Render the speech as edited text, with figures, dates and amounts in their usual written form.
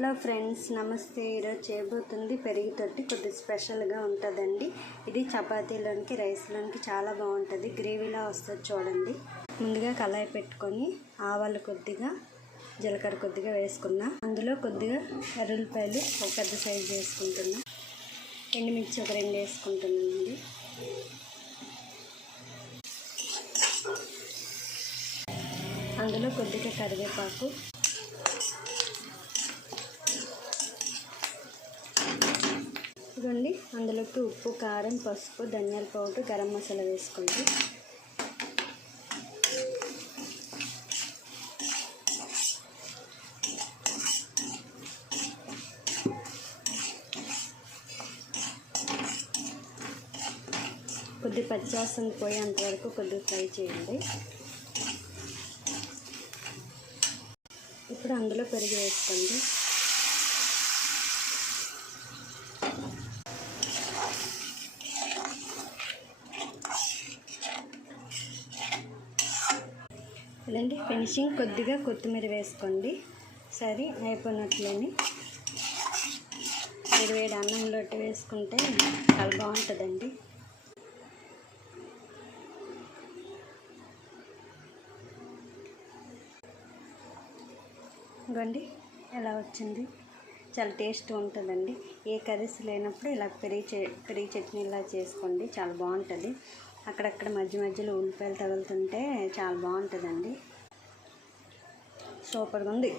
Hello friends, నమస్తే. ఈరోజు చేయబోతుంది పెరుగు తొట్టి. కొద్దిగా స్పెషల్గా ఉంటుందండి. ఇది చపాతీలోనికి, రైస్లోనికి చాలా బాగుంటుంది. గ్రేవీలా వస్తుంది చూడండి. ముందుగా కళాయి పెట్టుకొని ఆవాలు కొద్దిగా, జీలకర్ర కొద్దిగా వేసుకున్నా. అందులో కొద్దిగా ఎర్రపాయలు ఒక పెద్ద సైజు వేసుకుంటున్నా. ఎండుమిర్చి ఒక 2 వేసుకుంటున్నానండి. అందులో కొద్దిగా కరివేపాకు, ఇదండి. అందులోకి ఉప్పు, కారం, పసుపు, ధనియాల పౌడర్, గరం మసాలా వేసుకోండి. కొద్ది పచ్చివాసన పోయేంత వరకు కొద్దిగా ఫ్రై చేయండి. ఇప్పుడు అందులో పెరుగు వేసుకోండి. ఇదండి ఫినిషింగ్. కొద్దిగా కొత్తిమీర వేసుకోండి. సరే, అయిపోయినట్లేని వేడి అన్నంలోకి వేసుకుంటే చాలా బాగుంటుందండి. ఇవ్వండి ఎలా వచ్చింది. చాలా టేస్ట్ ఉంటుందండి. ఏ కర్రీస్ లేనప్పుడు ఇలా పెరుగు చట్నీ ఇలా చేసుకోండి, చాలా బాగుంటుంది. అక్కడక్కడ మధ్య మధ్యలో ఉల్లిపాయలు తగులుతుంటే చాలా బాగుంటుందండి. సూపర్గా ఉంది.